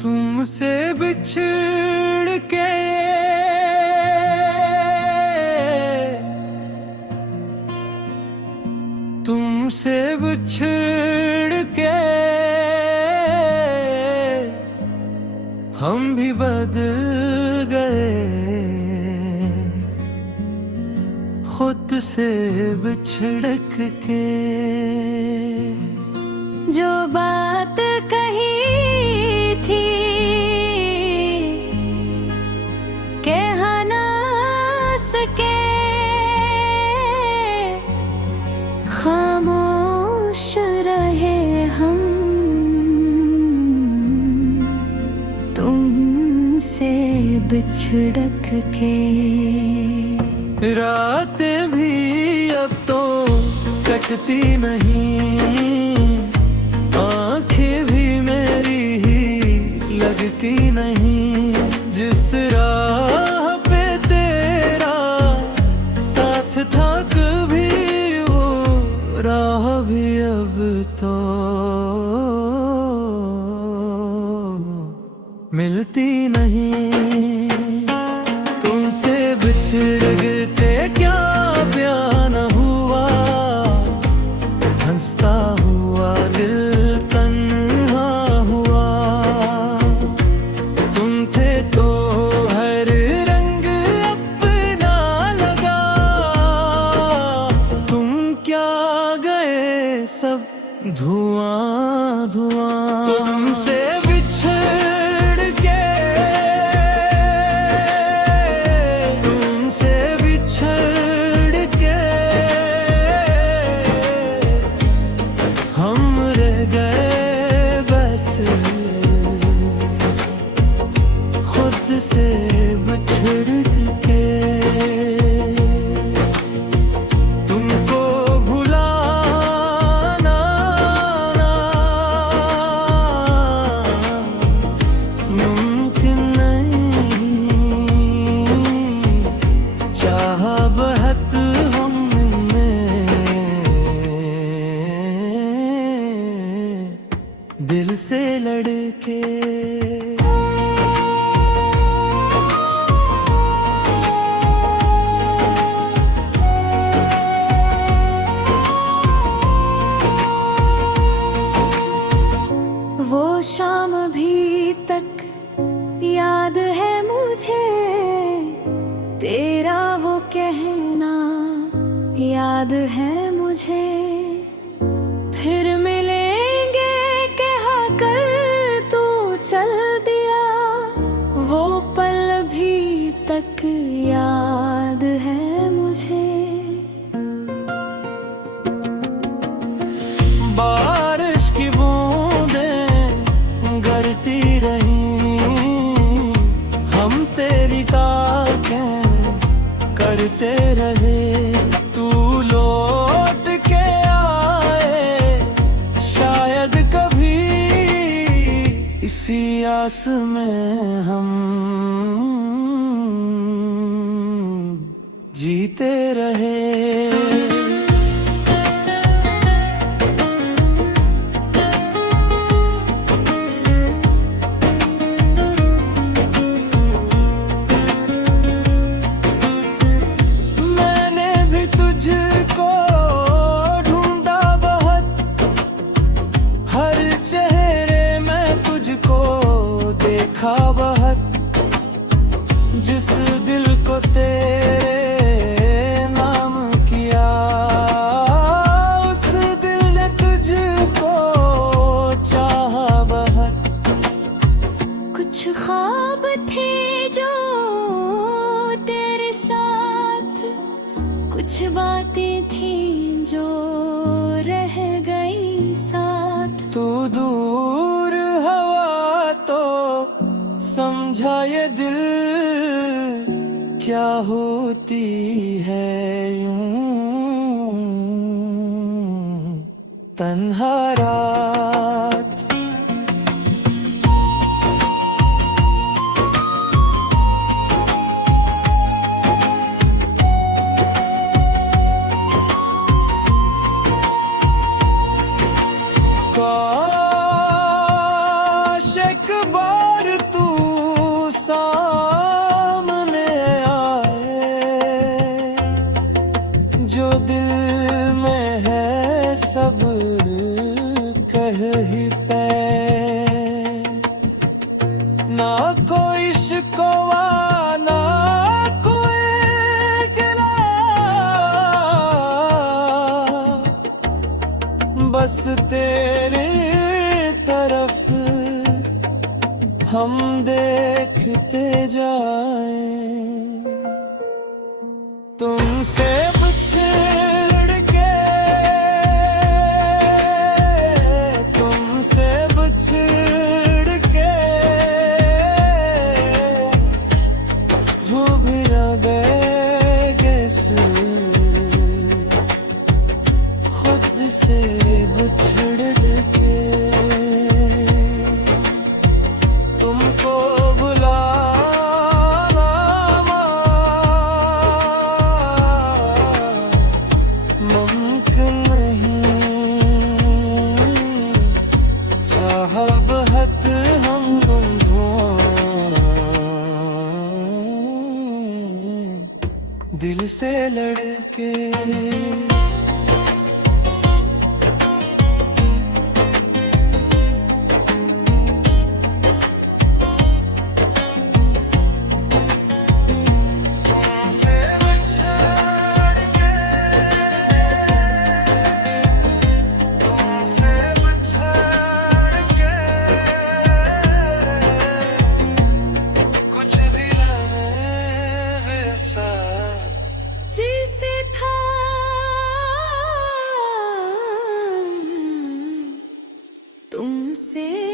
तुमसे बिछड़ के तुमसे बिछड़ के हम भी बदल गए, खुद से बिछड़ के। जो बात कही थी कह ना सके, खामोश रहे हम तुमसे बिछड़ के। रातें भी अब तो कटती नहीं, आंखें भी मेरी ही लगती नहीं। जिस राह पे तेरा साथ था कभी, वो राह भी अब तो मिलती नहीं। तुमसे बिछड़ गए क्या प्यार न हुआ, हंसता हुआ दिल तन्हा हुआ। तुम थे तो हर रंग अपना लगा, तुम क्या गए सब धुआं धुआं। तुमसे बिछड़ के तुमसे बिछड़ के हम रह गए बस, खुद से बिछड़ के। तुमको भुलाना मुमकिन नहीं, चाहा बहुत हमने दिल से लड़के। वो शाम अभी तक याद है मुझे, तेरा वो कहना याद है मुझे। फिर मिलेंगे कहा कर तू चल दिया, वो पल अभी तक याद है मुझे। बारिश की बूंदें गरती रही, हम तेरी ताकें करते रहे। तू लौट के आए शायद कभी, इसी आस में हम जीते रहे। जिस दिल को तेरे नाम किया, उस दिल ने तुझको चाहा बहुत। कुछ ख्वाब थे जो तेरे साथ, कुछ बातें थी जो रह गई साथ। तू दूर हवा तो समझा ये दिल, क्या होती है यूं तन्हा रात। काश एक बार में है सब कह ही पे, ना कोई शिकवा ना कोई गिला, बस तेरी तरफ हम देखते जाएं। तुमसे बिछड़ के, तुमसे बिछड़ के जो भी आ गए गेस, खुद से बिछड़ के तुमको बुलाना मुमकिन नहीं, चाहा बहत हम दिल से लड़के। जैसे था तुमसे